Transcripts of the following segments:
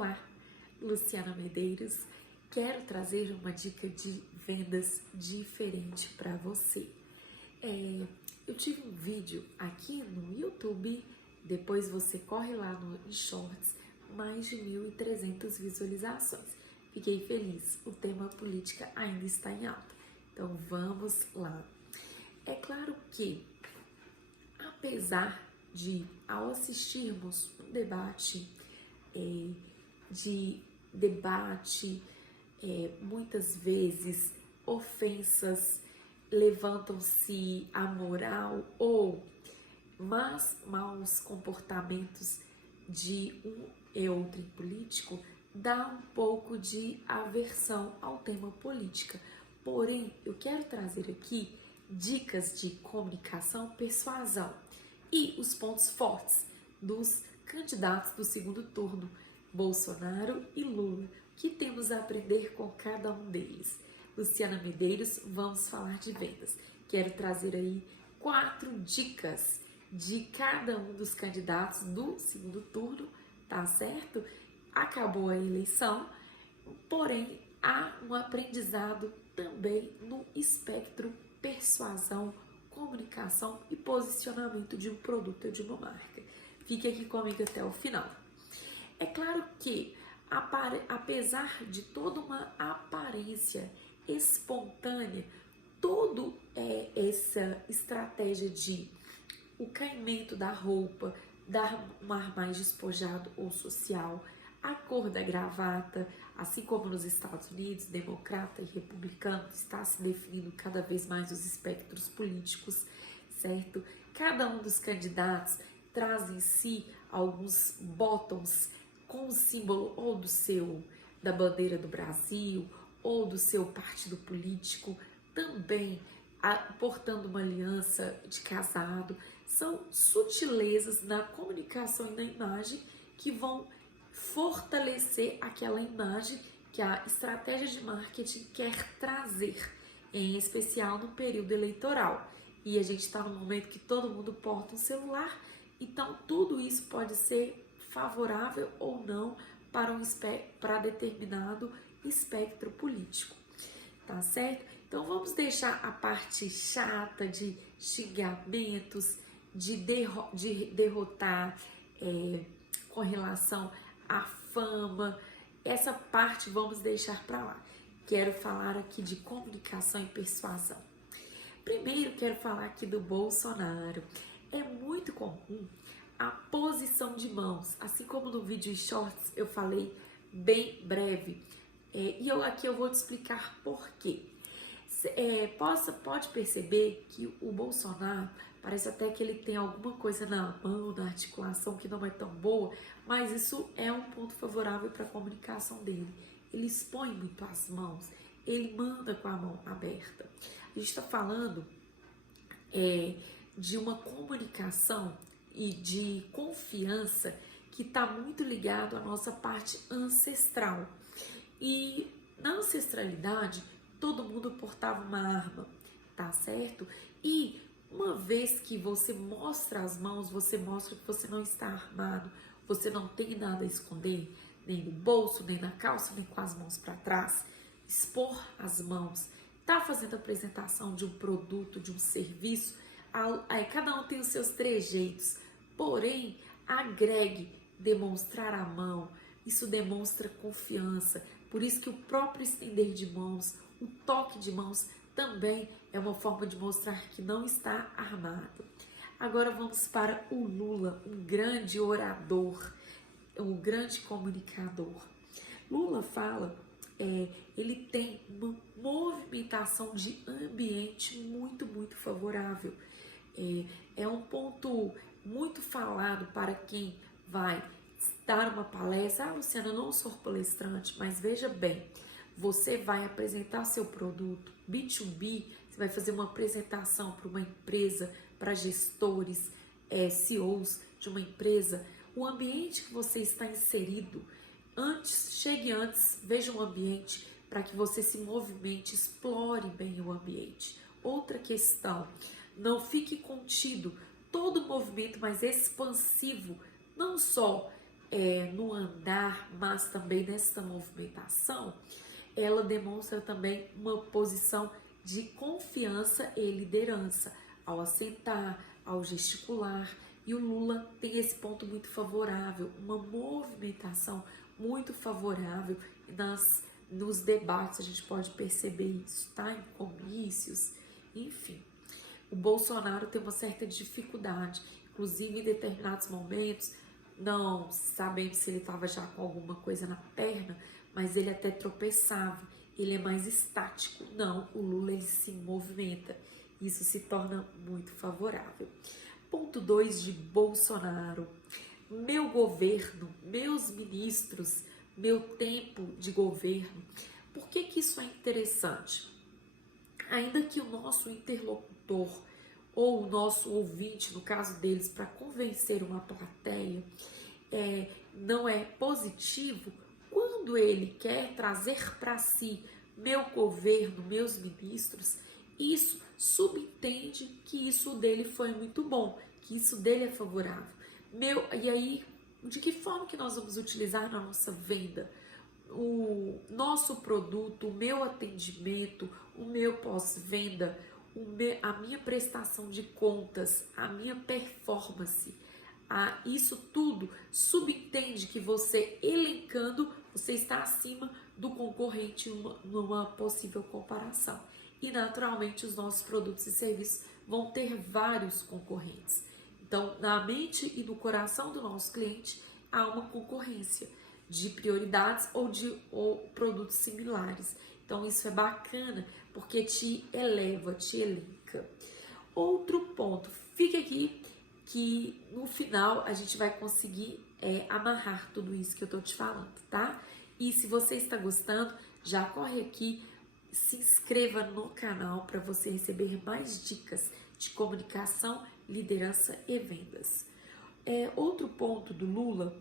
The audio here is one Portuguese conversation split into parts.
Olá, Luciana Medeiros. Quero trazer uma dica de vendas diferente para você. Eu tive um vídeo aqui no YouTube, depois você corre lá no Shorts, mais de 1.300 visualizações. Fiquei feliz, o tema política ainda está em alta. Então vamos lá. É claro que, apesar de, ao assistirmos um debate, muitas vezes ofensas levantam-se a moral ou maus comportamentos de um e outro político, dá um pouco de aversão ao tema política. Porém, eu quero trazer aqui dicas de comunicação, persuasão e os pontos fortes dos candidatos do segundo turno, Bolsonaro e Lula. O que temos a aprender com cada um deles? Luciana Medeiros, vamos falar de vendas. Quero trazer aí 4 dicas de cada um dos candidatos do segundo turno, tá certo? Acabou a eleição, porém há um aprendizado também no espectro persuasão, comunicação e posicionamento de um produto ou de uma marca. Fique aqui comigo até o final. É claro que, apesar de toda uma aparência espontânea, toda essa estratégia de o caimento da roupa, dar um ar mais despojado ou social, a cor da gravata, assim como nos Estados Unidos, democrata e republicano, está se definindo cada vez mais os espectros políticos, certo? Cada um dos candidatos traz em si alguns bottoms com o símbolo ou da bandeira do Brasil ou do seu partido político, também portando uma aliança de casado. São sutilezas na comunicação e na imagem que vão fortalecer aquela imagem que a estratégia de marketing quer trazer, em especial no período eleitoral. E a gente está no momento que todo mundo porta um celular, então tudo isso pode ser favorável ou não para determinado espectro político, tá certo? Então vamos deixar a parte chata de xingamentos, de derrotar com relação à fama, essa parte vamos deixar para lá. Quero falar aqui de comunicação e persuasão. Primeiro quero falar aqui do Bolsonaro. É muito comum a posição de mãos, assim como no vídeo Shorts eu falei bem breve, e aqui eu vou te explicar por quê. Pode perceber que o Bolsonaro parece até que ele tem alguma coisa na mão, na articulação que não é tão boa, mas isso é um ponto favorável para a comunicação dele. Ele expõe muito as mãos, ele manda com a mão aberta. A gente está falando de uma comunicação e de confiança que está muito ligado à nossa parte ancestral. E na ancestralidade, todo mundo portava uma arma, tá certo? E uma vez que você mostra as mãos, você mostra que você não está armado, você não tem nada a esconder, nem no bolso, nem na calça, nem com as mãos para trás. Expor as mãos, tá fazendo a apresentação de um produto, de um serviço, cada um tem os seus trejeitos, porém, agregue, demonstrar a mão, isso demonstra confiança, por isso que o próprio estender de mãos, o toque de mãos também é uma forma de mostrar que não está armado. Agora vamos para o Lula, um grande orador, um grande comunicador. Lula fala, ele tem uma movimentação de ambiente muito, muito favorável. É um ponto muito falado para quem vai dar uma palestra. Luciana, eu não sou palestrante, mas veja bem, você vai apresentar seu produto B2B, você vai fazer uma apresentação para uma empresa, para gestores, CEOs de uma empresa, o ambiente que você está inserido, chegue antes, veja um ambiente para que você se movimente, explore bem o ambiente. Outra questão, não fique contido, todo o movimento mais expansivo, não só no andar, mas também nessa movimentação, ela demonstra também uma posição de confiança e liderança ao assentar, ao gesticular. E o Lula tem esse ponto muito favorável, uma movimentação muito favorável nos debates, a gente pode perceber isso, tá? Em comícios, enfim. O Bolsonaro tem uma certa dificuldade, inclusive em determinados momentos, não sabemos se ele estava já com alguma coisa na perna, mas ele até tropeçava, ele é mais estático. Não, o Lula ele se movimenta, isso se torna muito favorável. Ponto 2 de Bolsonaro: meu governo, meus ministros, meu tempo de governo. Por que que isso é interessante? Ainda que o nosso interlocutor ou o nosso ouvinte, no caso deles, para convencer uma plateia, não é positivo, quando ele quer trazer para si meu governo, meus ministros, isso subentende que isso dele foi muito bom, que isso dele é favorável. E aí, de que forma que nós vamos utilizar na nossa venda? O nosso produto, o meu atendimento, o meu pós-venda, a minha prestação de contas, a minha performance, isso tudo subentende que você, elencando, você está acima do concorrente numa possível comparação. E naturalmente os nossos produtos e serviços vão ter vários concorrentes. Então, na mente e no coração do nosso cliente há uma concorrência de prioridades ou produtos similares. Então, isso é bacana porque te eleva, te elenca. Outro ponto, fica aqui que no final a gente vai conseguir amarrar tudo isso que eu tô te falando, tá? E se você está gostando, já corre aqui, se inscreva no canal para você receber mais dicas de comunicação, liderança e vendas. Outro ponto do Lula,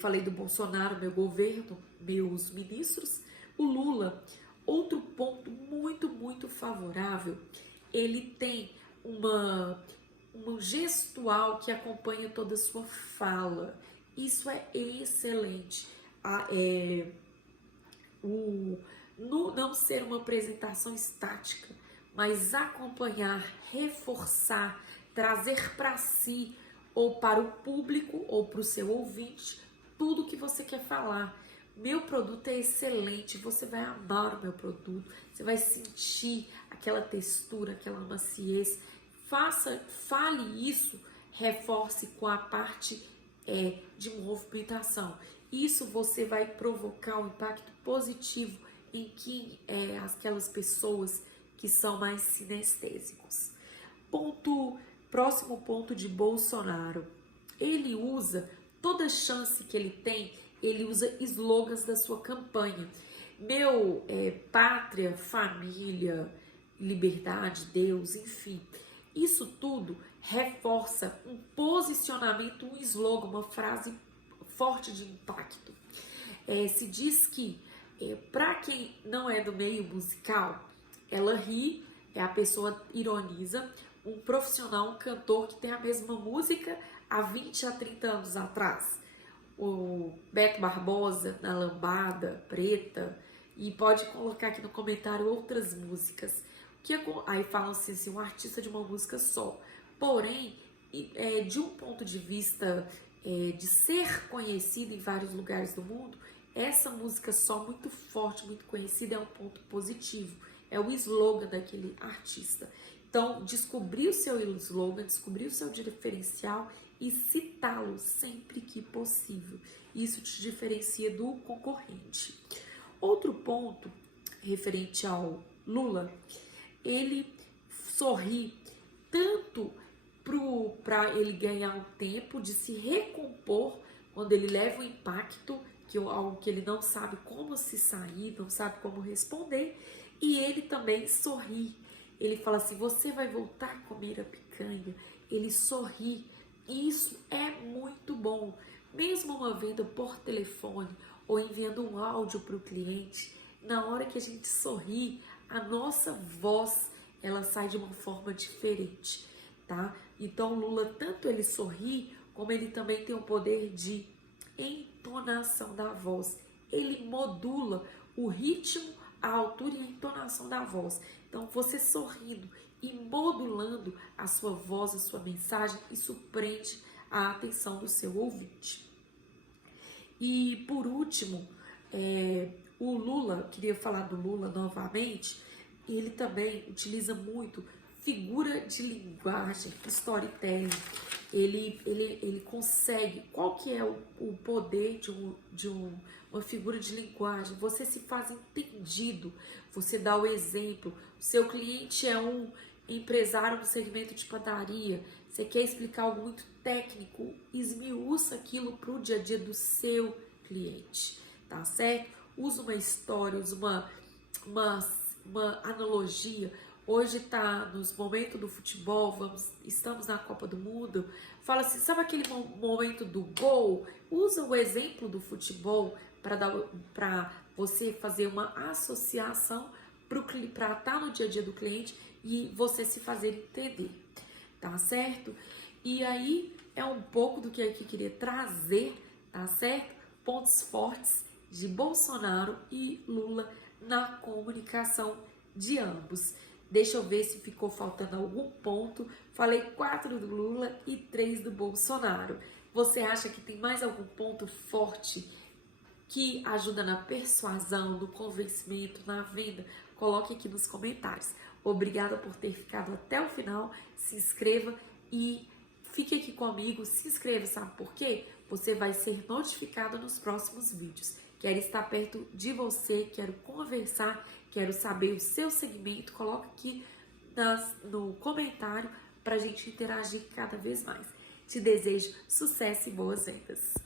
falei do Bolsonaro, meu governo, meus ministros. O Lula, outro ponto muito, muito favorável, ele tem um gestual que acompanha toda a sua fala. Isso é excelente. Não ser uma apresentação estática, mas acompanhar, reforçar, trazer para si ou para o público ou para o seu ouvinte tudo que você quer falar. Meu produto é excelente, você vai amar o meu produto, você vai sentir aquela textura, aquela maciez. Fale isso, reforce com a parte de movimentação. Isso você vai provocar um impacto positivo em aquelas pessoas que são mais sinestésicos. Próximo ponto de Bolsonaro. Ele usa toda chance que ele tem, ele usa slogans da sua campanha. Pátria, família, liberdade, Deus, enfim. Isso tudo reforça um posicionamento, um slogan, uma frase forte de impacto. Se diz que, para quem não é do meio musical, ela ri, a pessoa ironiza, um profissional, um cantor que tem a mesma música há 20 a 30 anos atrás. O Beto Barbosa, na Lambada, Preta, e pode colocar aqui no comentário outras músicas. Aí falam assim, um artista de uma música só. Porém, de um ponto de vista de ser conhecido em vários lugares do mundo, essa música só muito forte, muito conhecida, é um ponto positivo. É o slogan daquele artista. Então, descobrir o seu slogan, descobrir o seu diferencial e citá-lo sempre que possível. Isso te diferencia do concorrente. Outro ponto referente ao Lula, ele sorri tanto para ele ganhar um tempo de se recompor quando ele leva um impacto, algo que ele não sabe como se sair, não sabe como responder, e ele também sorri. Ele fala assim, você vai voltar a comer a picanha. Ele sorri. E isso é muito bom. Mesmo uma venda por telefone ou enviando um áudio para o cliente, na hora que a gente sorri, a nossa voz, ela sai de uma forma diferente, tá? Então, Lula, tanto ele sorri, como ele também tem o poder de entonação da voz. Ele modula o ritmo, a altura e a entonação da voz. Então, você sorrindo e modulando a sua voz, a sua mensagem, isso prende a atenção do seu ouvinte. E, por último, o Lula, queria falar do Lula novamente, ele também utiliza muito figura de linguagem, storytelling. Ele consegue, qual que é o poder de uma figura de linguagem? Você se faz entendido, você dá o exemplo. O seu cliente é um empresário no segmento de padaria, você quer explicar algo muito técnico, esmiuça aquilo para o dia a dia do seu cliente, tá certo? Usa uma história, usa uma analogia. Hoje está nos momentos do futebol, estamos na Copa do Mundo. Fala assim, sabe aquele momento do gol? Usa o exemplo do futebol para você fazer uma associação para estar no dia a dia do cliente e você se fazer entender, tá certo? E aí é um pouco do que eu queria trazer, tá certo? Pontos fortes de Bolsonaro e Lula na comunicação de ambos. Deixa eu ver se ficou faltando algum ponto. Falei 4 do Lula e 3 do Bolsonaro. Você acha que tem mais algum ponto forte que ajuda na persuasão, no convencimento, na venda? Coloque aqui nos comentários. Obrigada por ter ficado até o final. Se inscreva e fique aqui comigo. Se inscreva, sabe por quê? Você vai ser notificado nos próximos vídeos. Quero estar perto de você, quero conversar, quero saber o seu segmento. Coloca aqui no comentário para a gente interagir cada vez mais. Te desejo sucesso e boas vendas!